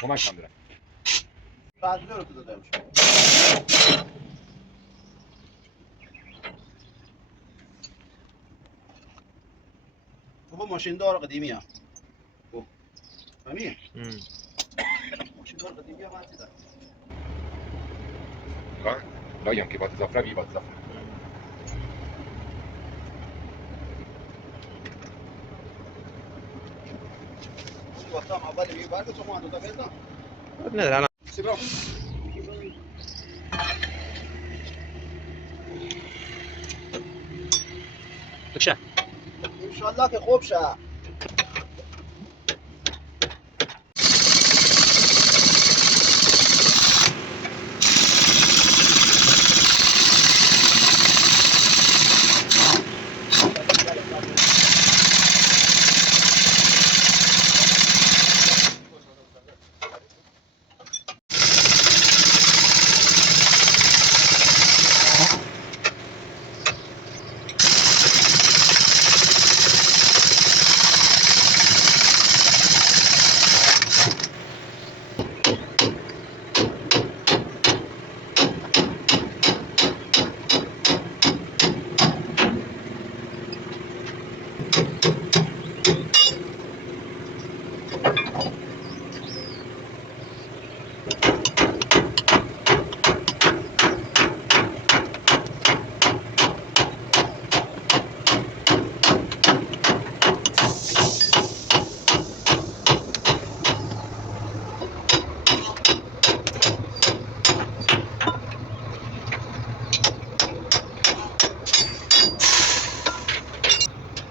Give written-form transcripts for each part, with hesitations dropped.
کمک دارم. بعد رو تو دادم. تو ماشین دار قدیمی ها. فهمی؟ ماشین دار قدیمی ها وقتی دار. لا يمكن بعد زفرة بي بعد زفرة. وقتا اول می بعد تو ما دو تا بزن. نداره الان سیبرو. بکشه ان شاء الله که خوب شه.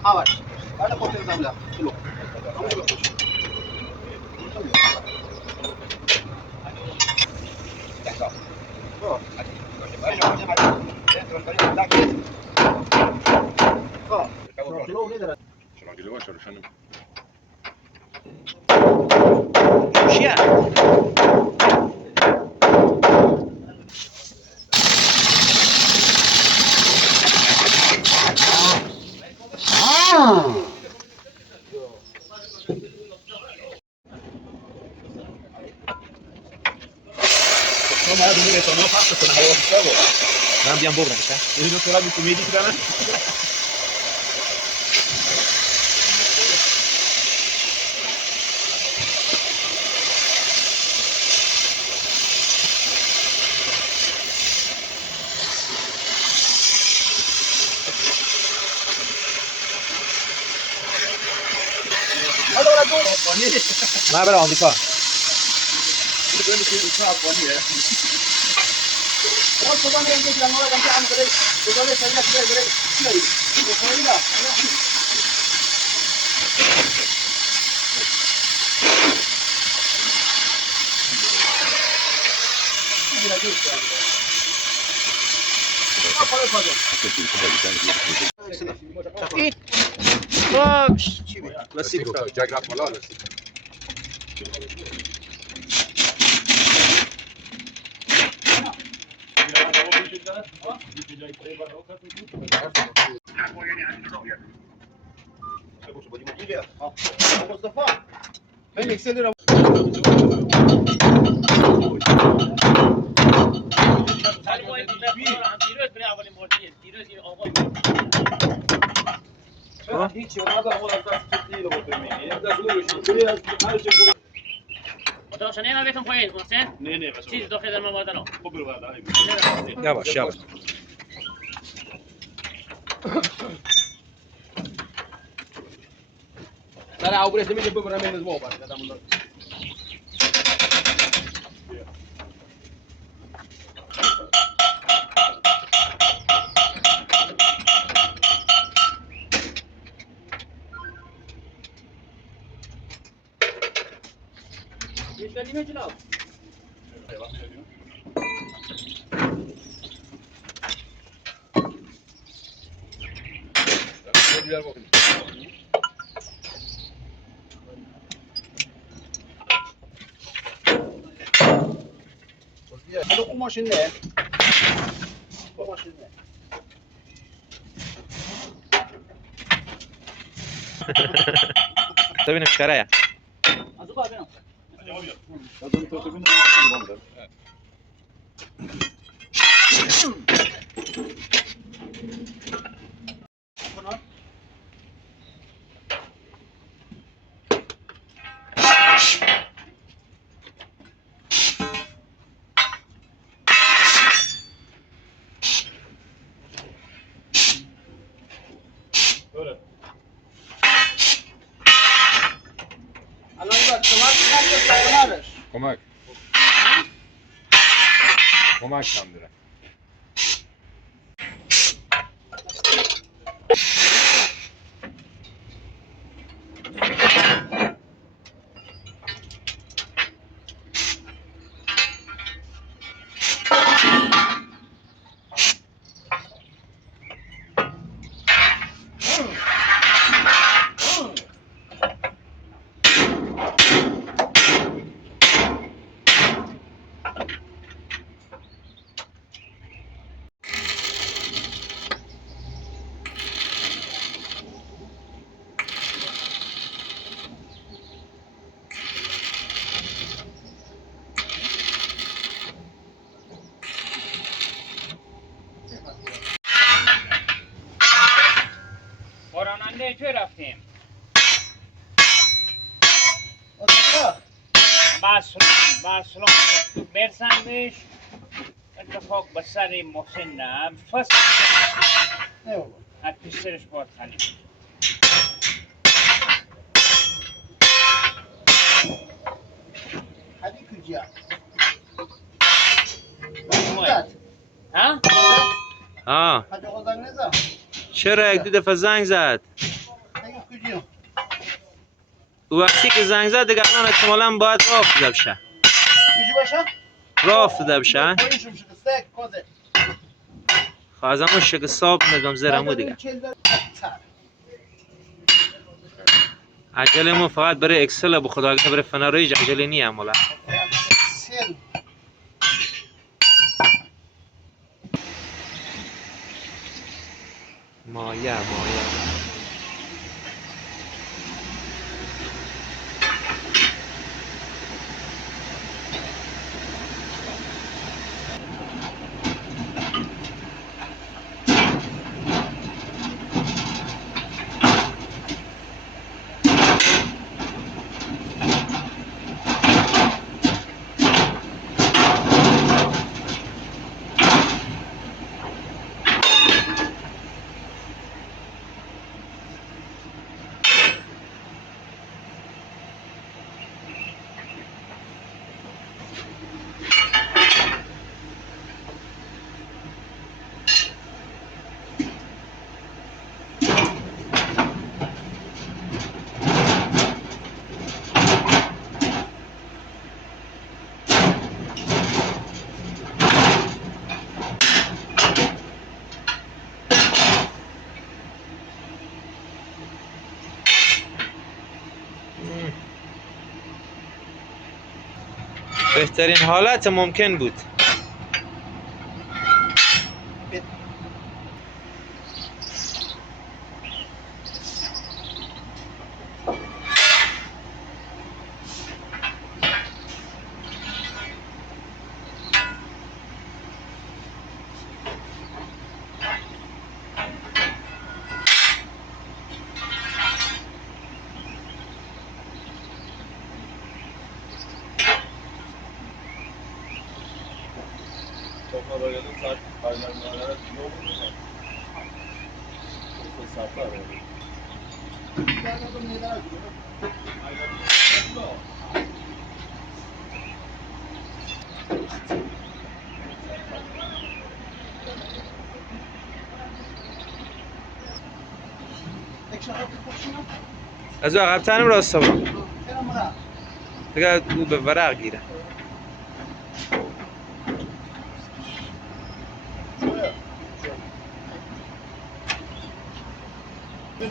آواش. بعد خود زملا. شلو. چیه؟ من بیام ببرمش. اینو تو را می‌کنی دیگه. من برای آمریکا. این خب لاستیک جاگ رفت بالا لاستیک. مصطفى خليك سيدنا درخشانه ما بهتون پایین حسین؟ نه چیز داخل در مواد الان خب برو بعد یواش یواش. ترى عبرت نمیشه ببرم این زبا بعد قدم الله ايش اللي جناب هذا قماش الناس قماش الناس ببینم چیکاره. از اون بابا Lazım totobün kullandı. Buna Böyle. Allah'ım bak, tomat Komak. Komak sandıra. راننده توی رفتیم Otur. با سلام تو برسن بهش اتفاق به سر محسن نه فصل Ne oldu? از پیشترش باد خالی Hadi kucağa. Vay. ها؟ ها Hadi odan ne zaman? چرا یک دو دفعه زنگ زد Hadi kucağa. او وقتی که زنگ زد دیگه الان احتمالاً باید راه افتاده بشه Kucu başa? راه افتاده بشه Koyuşum şu kıstek koze. خب از همون شکل صاحب نگم زیرمو دیگه عجله ما فقط برای اکسل به خدا برای فنرایج عجله نی عملا Sen. مایه بهترین حالت ممکن بود Topla böyle saat kaynaşmalara ne olur mu? Bu saatler var. از او عقب تنم راست برو Selam bırak. دیگه او به ورق گیره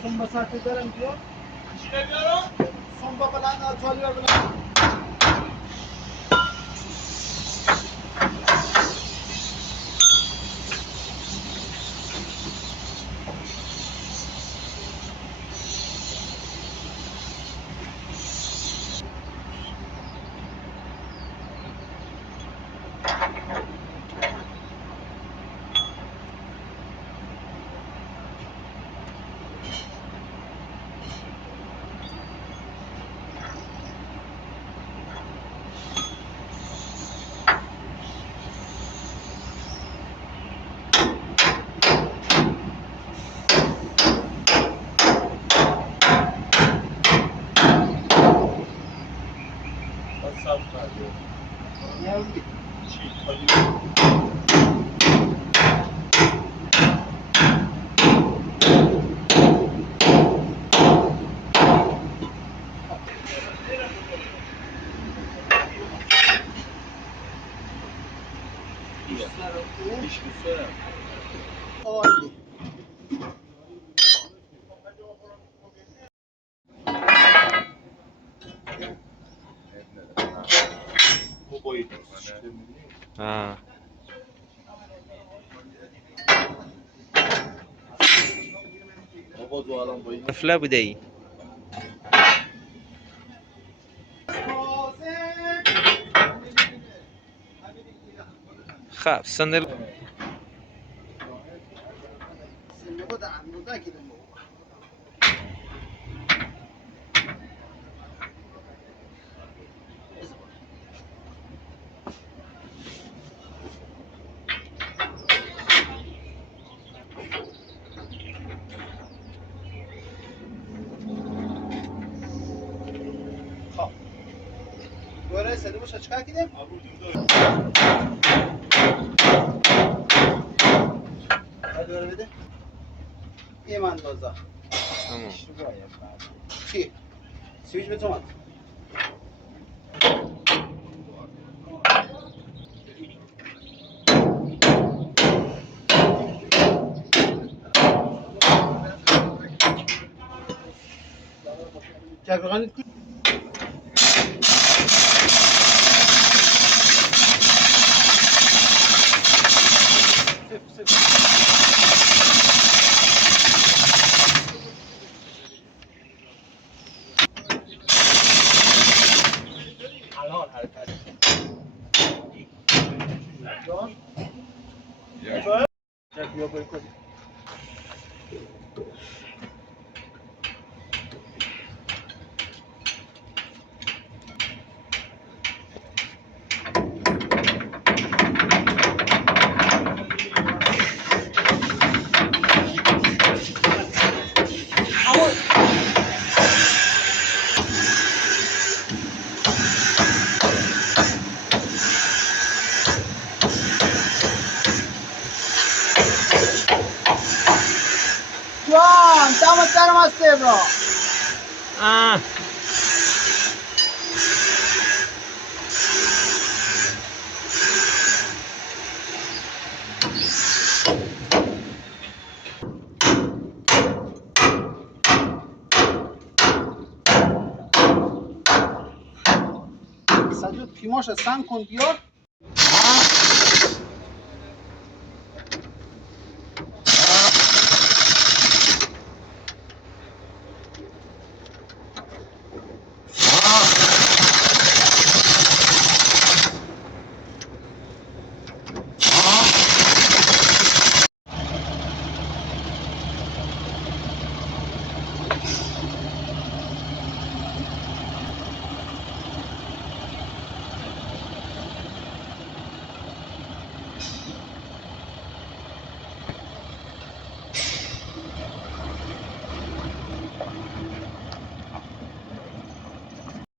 Son mesafet ederim diyor. Son babalarını atılıyor bile. از سب کرده یعنی چی خالی پیش دوسته عالی. او باید ها بابا دو الان باید طفله بوده ای خب صندل خب دوره سدی باشه چکار کردیم؟ دوره بده این اندازه تمام چی؟ سویچ به تومت جبرانی الان حرکت بیا بکنی جوان دمت گرم است ابرا آه سجود پیماش سنگ کن بیار